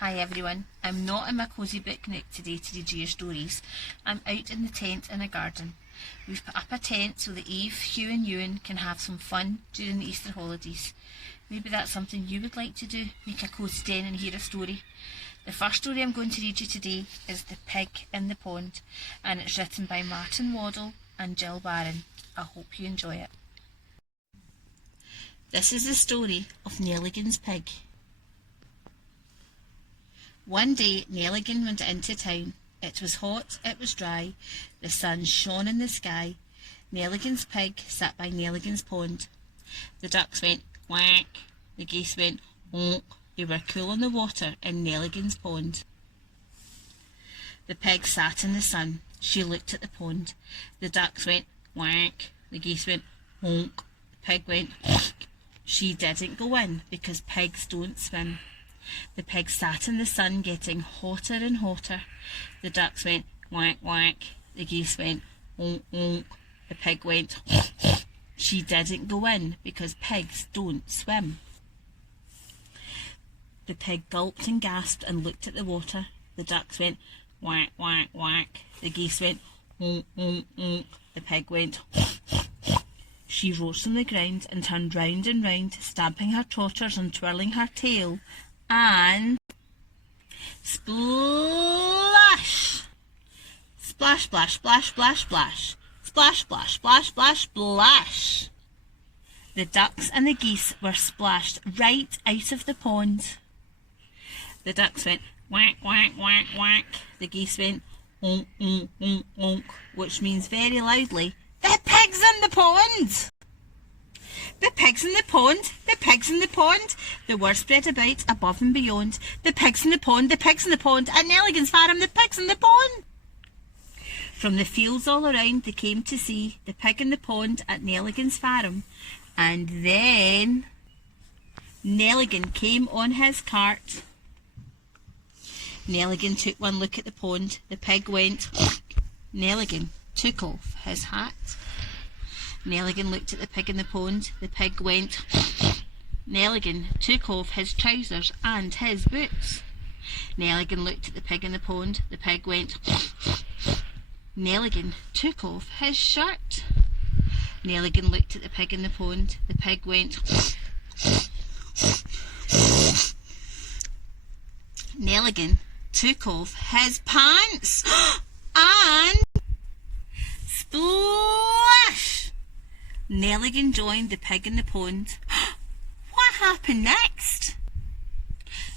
Hi everyone, I'm not in my cosy book nook today to read you stories. I'm out in the tent in a garden. We've put up a tent so that Eve, Hugh and Euan can have some fun during the Easter holidays. Maybe that's something you would like to do, make a cosy den and hear a story. The first story I'm going to read you today is The Pig in the Pond, and it's written by Martin Waddell and Jill Barron. I hope you enjoy it. This is the story of Nelligan's pig. One day Nelligan went into town. It was hot, it was dry, the sun shone in the sky. Nelligan's pig sat by Nelligan's pond. The ducks went quack, the geese went honk. They were cool in the water in Nelligan's pond. The pig sat in the sun. She looked at the pond. The ducks went quack, the geese went honk. The pig went honk. She didn't go in because pigs don't swim. The pig sat in the sun getting hotter and hotter. The ducks went quack quack. The geese went honk honk. The pig went honk honk. She didn't go in because pigs don't swim. The pig gulped and gasped and looked at the water. The ducks went quack quack quack. The geese went honk honk honk. The pig went honk honk honk. She rose from the ground and turned round and round, stamping her trotters and twirling her tail, and splash! Splash, splash, splash, splash, splash. Splash, splash, splash, splash, splash. The ducks and the geese were splashed right out of the pond. The ducks went quack, quack, quack, quack. The geese went honk, honk, honk, honk, which means very loudly, "The pig's in the pond! The pig's in the pond! The pig's in the pond!" The word spread about above and beyond. The pig's in the pond! The pig's in the pond! At Nelligan's farm, the pig's in the pond! From the fields all around they came to see the pig in the pond at Nelligan's farm. And then Nelligan came on his cart. Nelligan took one look at the pond. The pig went. Nelligan took off his hat. Nelligan looked at the pig in the pond. The pig went. Nelligan took off his trousers and his boots. Nelligan looked at the pig in the pond. The pig went. Nelligan took off his shirt. Nelligan looked at the pig in the pond. The pig went. Nelligan took off his pants and splash! Nelligan joined the pig in the pond. What happened next?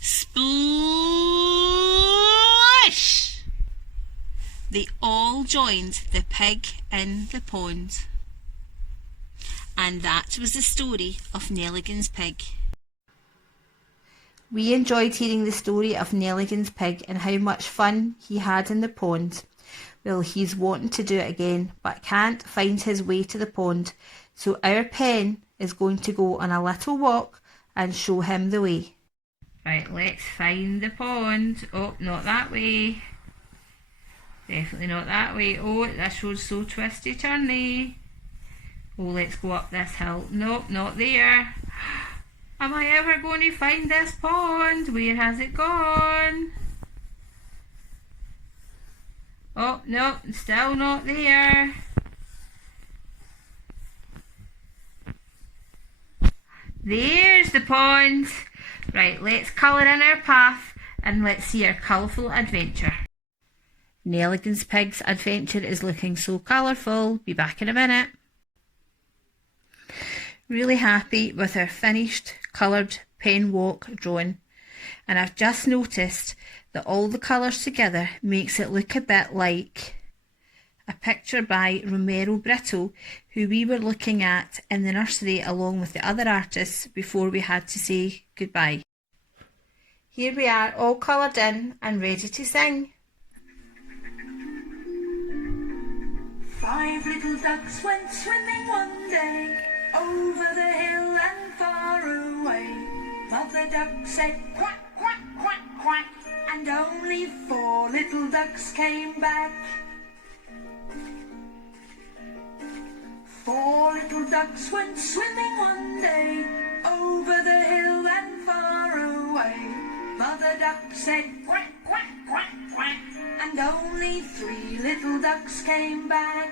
Splash! They all joined the pig in the pond. And that was the story of Nelligan's pig. We enjoyed hearing the story of Nelligan's pig and how much fun he had in the pond. Well, he's wanting to do it again, but can't find his way to the pond. So our pen is going to go on a little walk and show him the way. Right, let's find the pond. Oh, not that way. Definitely not that way. Oh, this road's so twisty turny. Oh, let's go up this hill. Nope, not there. Am I ever going to find this pond? Where has it gone? Oh, no, still not there. There's the pond. Right, let's colour in our path and let's see our colourful adventure. Nelligan's pig's adventure is looking so colourful. Be back in a minute. Really happy with our finished coloured pen walk drawing, and I've just noticed that all the colours together makes it look a bit like a picture by Romero Britto, who we were looking at in the nursery along with the other artists before we had to say goodbye. Here we are, all coloured in and ready to sing. 5 little ducks went swimming one day, over the hill and far away. Mother duck said quack, quack, quack, quack, and only 4 little ducks came back. 4 little ducks went swimming one day, over the hill and far away. Mother duck said quack, quack, quack, quack, and only 3 little ducks came back.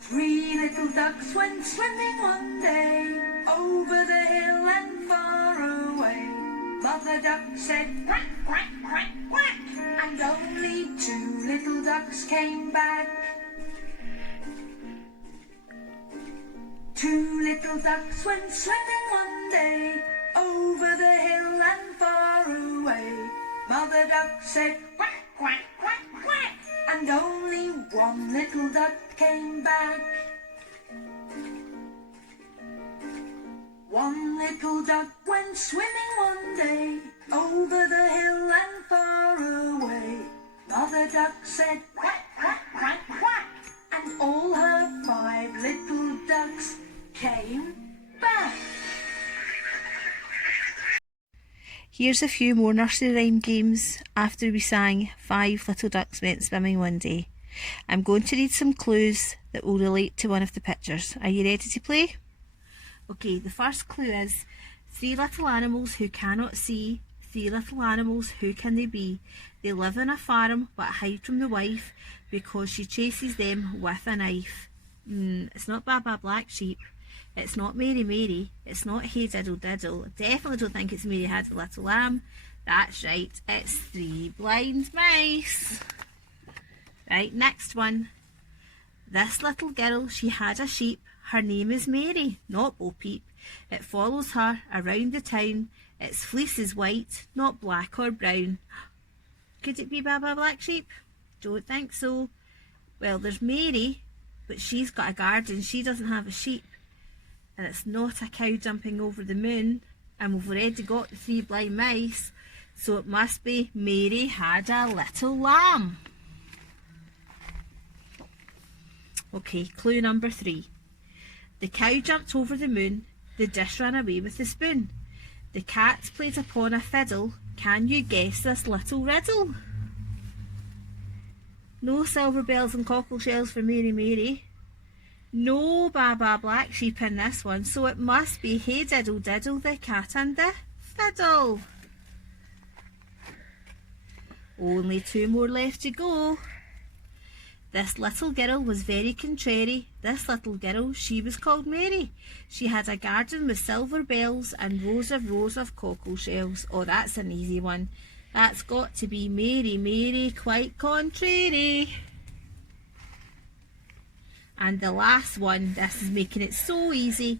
3 little ducks went swimming one day, over the hill and far away. Mother duck said quack, quack, quack, quack, and only 2 little ducks came back. 2 little ducks went swimming one day, over the hill and far away. Mother duck said quack, quack, quack, quack, and only 1 little duck came back. 1 little duck went swimming one day, over the hill and far away. Mother duck said quack, quack, quack, quack, and all her 5 little ducks came back. Here's a few more nursery rhyme games after we sang 5 little ducks went swimming one day. I'm going to read some clues that will relate to one of the pictures. Are you ready to play? Okay, the first clue is 3 little animals who cannot see. 3 little animals, who can they be? They live on a farm but hide from the wife because she chases them with a knife. It's not Baba Black Sheep. It's not Mary Mary. It's not Hey Diddle Diddle. I definitely don't think it's Mary Had a Little Lamb. That's right, it's 3 blind mice. Right, next one. This little girl, she had a sheep. Her name is Mary, not Bo Peep. It follows her around the town. Its fleece is white, not black or brown. Could it be Baba Black Sheep? Don't think so. Well, there's Mary, but she's got a garden. She doesn't have a sheep. And it's not a cow jumping over the moon. And we've already got the 3 blind mice. So it must be Mary Had a Little Lamb. Okay, clue number 3. The cow jumped over the moon. The dish ran away with the spoon. The cat played upon a fiddle. Can you guess this little riddle? No silver bells and cockle shells for Mary Mary. No Baba Black Sheep in this one, so it must be Hey Diddle Diddle, the cat and the fiddle. Only 2 more left to go. This little girl was very contrary. This little girl, she was called Mary. She had a garden with silver bells and rows of cockle shells. Oh, that's an easy one. That's got to be Mary Mary, quite contrary. And the last one, this is making it so easy.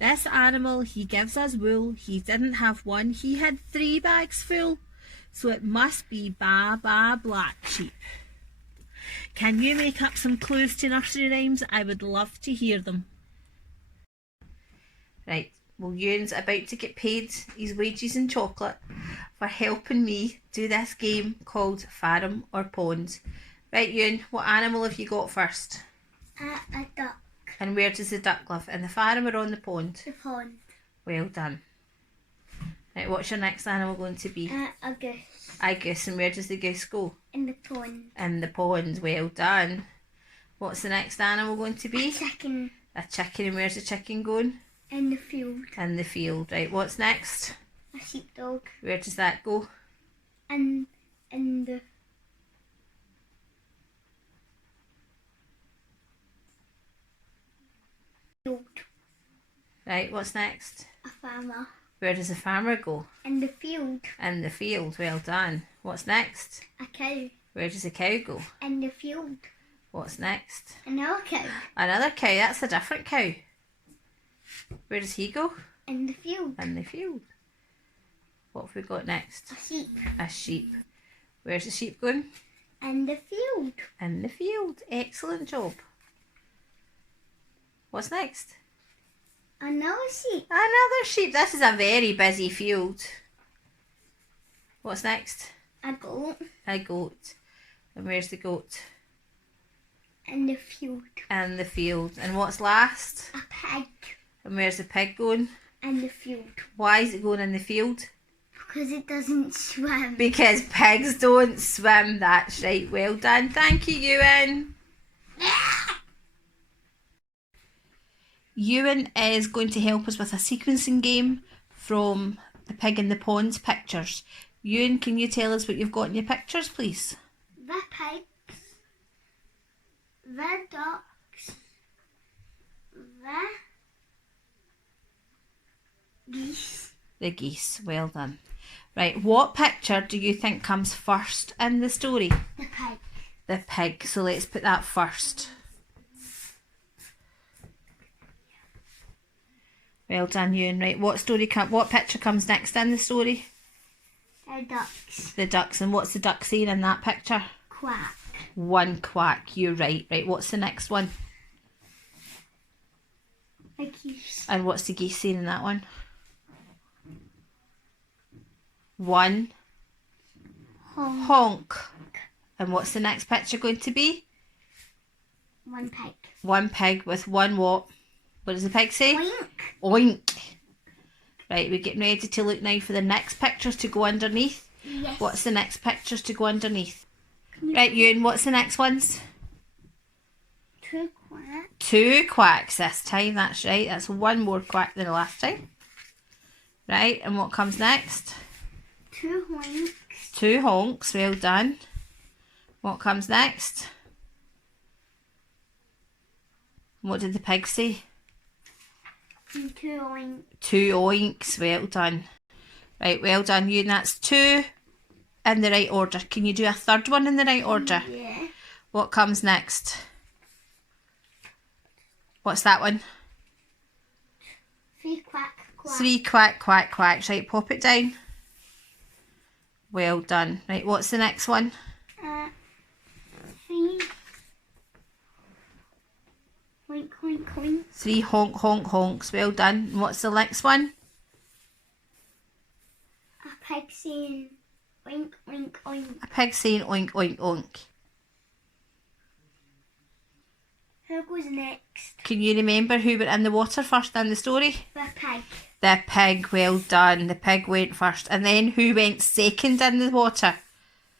This animal, he gives us wool. He didn't have 1, he had 3 bags full. So it must be Baba Black Sheep. Can you make up some clues to nursery rhymes? I would love to hear them. Right, well, Euan's about to get paid his wages in chocolate for helping me do this game called Farm or Pond. Right, Euan, what animal have you got first? A duck. And where does the duck live? In the farm or on the pond? The pond. Well done. Right, what's your next animal going to be? A goose. A goose, and where does the goose go? In the pond. In the pond, well done. What's the next animal going to be? A chicken. A chicken, and where's the chicken going? In the field. In the field, right. What's next? A sheepdog. Where does that go? In the field. Right, what's next? A farmer. Where does the farmer go? In the field. In the field, well done. What's next? A cow. Where does the cow go? In the field. What's next? Another cow. Another cow, that's a different cow. Where does he go? In the field. In the field. What have we got next? A sheep. A sheep. Where's the sheep going? In the field. In the field. Excellent job. What's next? Another sheep. Another sheep. This is a very busy field. What's next? A goat. A goat. And where's the goat? In the field. In the field. And what's last? A pig. And where's the pig going? In the field. Why is it going in the field? Because it doesn't swim. Because pigs don't swim. That's right. Well done. Thank you, Euan. Euan is going to help us with a sequencing game from the Pig in the Pond pictures. Euan, can you tell us what you've got in your pictures, please? The pigs, the ducks, the geese. The geese, well done. Right, what picture do you think comes first in the story? The pig. The pig, so let's put that first. Well done, Euan. Right, what picture comes next in the story? The ducks. The ducks, and what's the duck saying in that picture? Quack. One quack, you're right. Right, what's the next one? The geese. And what's the geese saying in that one? One Honk. honk. And what's the next picture going to be? One pig. One pig with one what? What does the pig say? Oink. Oink. Right, we're getting ready to look now for the next pictures to go underneath. Yes. What's the next pictures to go underneath? Right, Euan, what's the next ones? Two quacks. Two quacks this time, that's right. That's one more quack than the last time. Right, and what comes next? Two honks. Two honks, well done. What comes next? What did the pig say? And two oinks. Two oinks, well done. Right, well done, Euan. That's two in the right order. Can you do a third one in the right order? Yeah. What comes next? What's that one? Three quack quack. Three quack, quack, quacks. Right, pop it down. Well done. Right, what's the next one? Three. Oink oink oink. Three honk, honk, honks. Well done. And what's the next one? A pig saying oink oink oink. A pig saying oink, oink, oink. Who goes next? Can you remember who went in the water first in the story? The pig. The pig, well done. The pig went first. And then who went second in the water?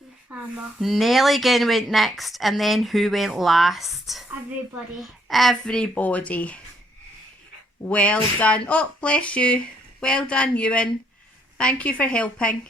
The farmer. Nelligan went next. And then who went last? Everybody. Everybody. Well done. Oh, bless you. Well done, Euan. Thank you for helping.